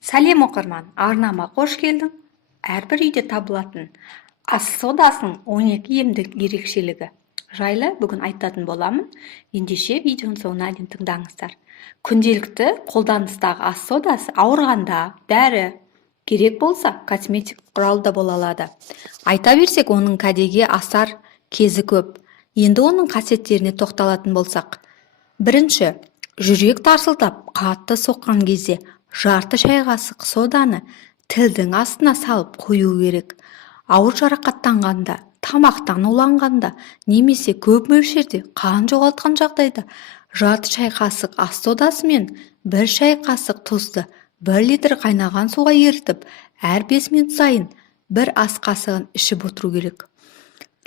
Сәлем оқырман, арнама қош келдің. Әрбір үйде табылатын ас содасының 12 емдік ерекшелігі жайлы бүгін айтатын боламын. Ендеше видеоның соңына дейін тыңдаңыздар. Күнделікті қолданыстағы ас содасы ауырғанда, дәрі керек болса, косметик құрал да бола алады. Айта берсек, оның кәдеге асар кезі көп. Енді оның қасиеттеріне тоқталатын болсақ, бірінші, жүрек тарсылдап қатты соққан кезде жарты шай қасық соданы тілдің астына салып қою керек. Ауыр жарақаттанғанда, тамақтан уланғанда немесе көп мөлшерде қан жоғалтқан жағдайда жарты шай қасық ас содасы мен 1 шай қасық тұзды 1 литр қайнаған суға ерітіп, әр 5 минут сайын 1 ас қасығын ішіп отыру керек.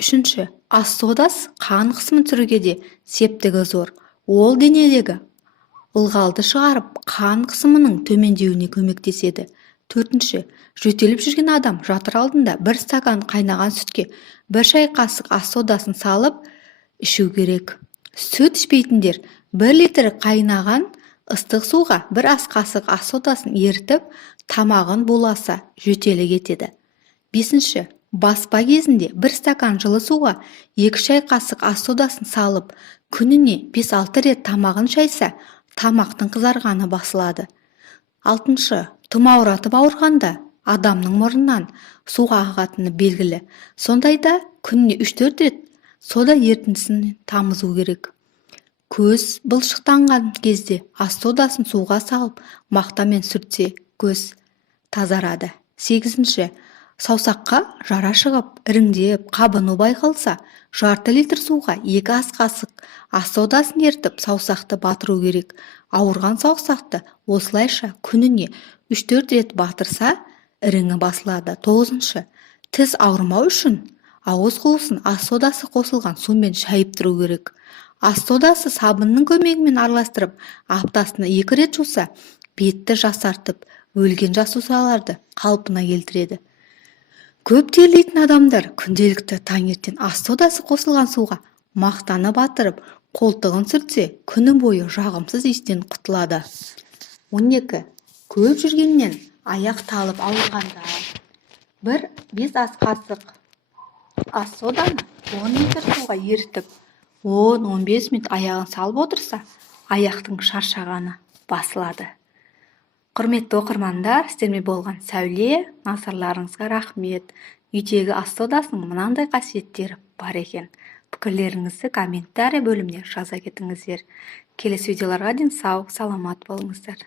Үшінші, ас содасы қан қысымын түсіруге де септігі зор. Ол денедегі ылғалды шығарып, қан қысымының төмендеуіне көмектеседі. Төртінші, жөтеліп жүрген адам жатыр алдында 1 стакан қайнаған сүтке 1 шай қасық ас содасын салып ішу керек. Сүт ішпейтіндер 1 литр қайнаған ыстық суға 1 ас қасық ас содасын ерітіп, тамағын буласа жөтелі кетеді. Бесінші, баспа кезінде 1 стакан жылы суға 2 шай қасық ас содасын салып, күніне 5-6 рет тамағын шайса, тамақтың қызарғаны басылады. Алтыншы, тұмауратып ауырғанда адамның мұрнынан суға ағатыны белгілі. Сондайда күніне 3-4 рет сода ерітіндісін тамызу керек. Көз былшықтанған кезде ас содасын суға салып, мақтамен сүртсе, көз тазарады. Сегізінші, саусаққа жара шығып, іріңдеп, қабыну байқалса, жарты литр суға 2 ас қасық ас содасын ерітіп, саусақты батыру керек. Ауырған саусақты осылайша күніне 3-4 рет батырса, іріңі басылады. Тоғызыншы, тіс ауырмау үшін ауыз қуысын ас содасы қосылған сумен шайып тұру керек. Ас содасы сабынның көмегімен араластырып, аптасына 2 рет жуса, бетті жасартып, өлген жасушаларды қалпына келтіреді. Көп терлейтін адамдар күнделікті таңертең ас содасы қосылған суға мақтаны батырып, қолтығын сүртсе, күні бойы жағымсыз иістен құтылады. 12. Көп жүргеннен аяқ талып ауырғанда 5 ас қасық ас соданы 10 литр суға ерітіп, 10-15 минут аяғын салып отырса, аяқтың шаршағаны басылады. Құрметті оқырмандар, сіздермен болған сәуле, назарларыңызға рахмет. Үйдегі ас содасының мынандай қасиеттері бар екен. Пікірлеріңізді комментарий бөліміне жаза кетіңіздер. Келесі видеоларға дейін сау, саламат болыңыздар.